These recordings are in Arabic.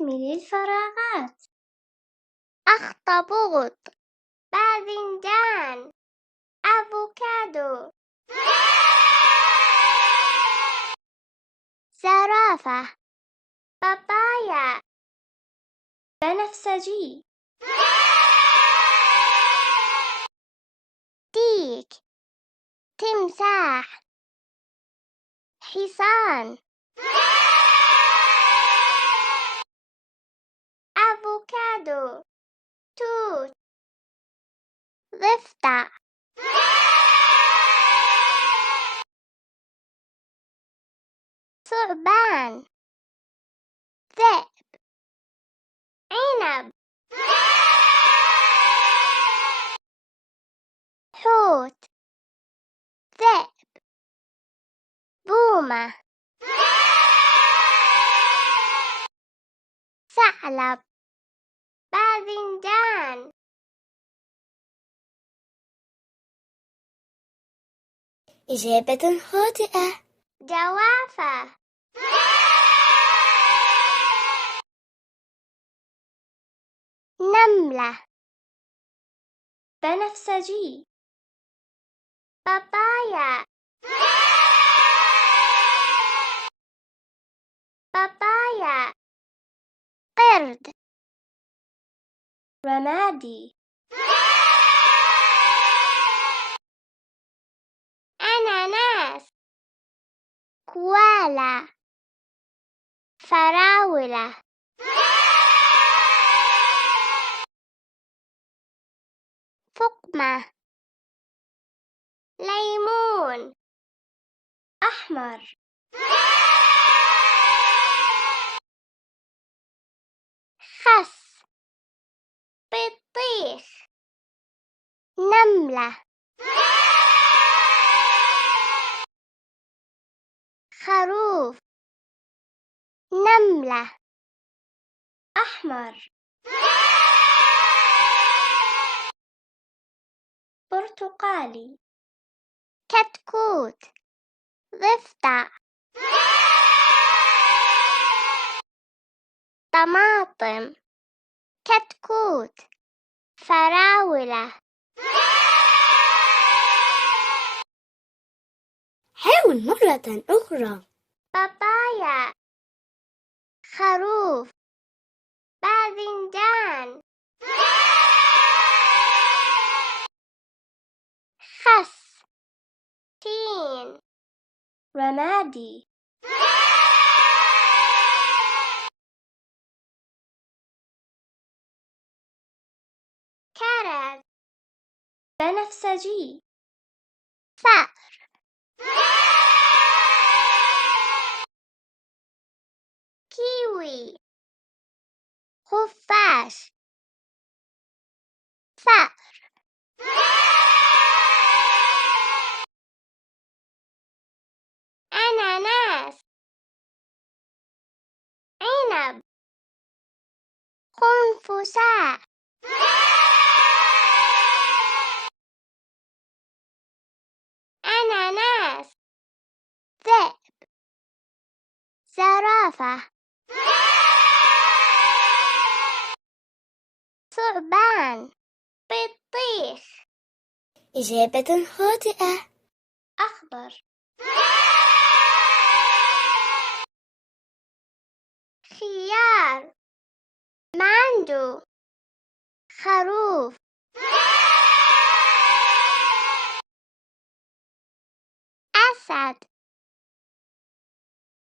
أكمل الفراغات. أخطبوط، باذنجان، أفوكادو، زرافة، بابايا، بنفسجي، ديك، تمساح، حصان، أفوكادو، توت، ضفدع، ثعبان، ذئب، عنب، حوت، ذئب، بومة، ثعلب، باذنجان. إجابة خاطئة. جوافة. نملة، بنفسجي، بابايا، بابايا، قرد، رمادي، أناناس، كوالا، فراولة، فقمة، ليمون، أحمر، خس، بطيخ، نملة، خروف، نملة، أحمر، برتقالي، كتكوت، ضفدع، طماطم، كتكوت، فراولة. حاول مرة أخرى. بابايا، خروف، باذنجان، خس، تين، رمادي، كرز، بنفسجي، صقر، كيوي، خفاش، صقر، أناناس، عنب، خنفساء، أناناس، ذئب، زرافة، ثعبان، بطيخ. إجابة خاطئة. أخضر، خيار، ماندو، خروف، أسد،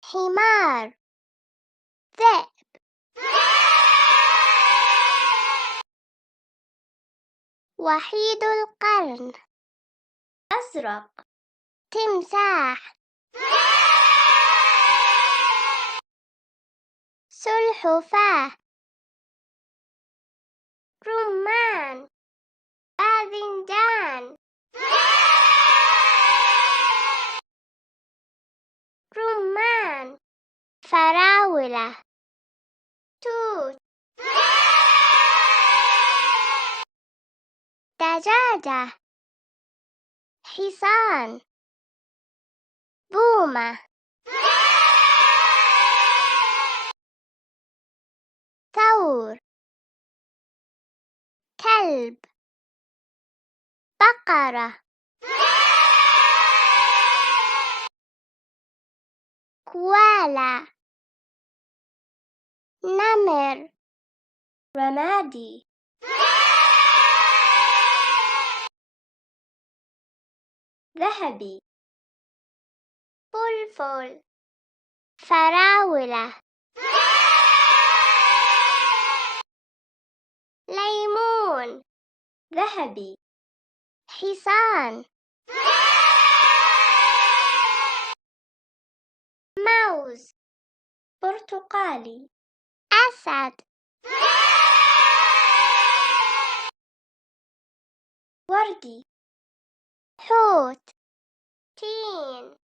حمار، ذئب، وحيد القرن، أزرق، تمساح، سلحفاة، رمان، باذنجان، رمان، فراولة، توت، دجاجة، حصان، بومة. ثور كلب بقرة كوالا نمر رمادي ذهبي فلفل فراولة ليمون ذهبي حصان موز برتقالي أسد وردي حوت تين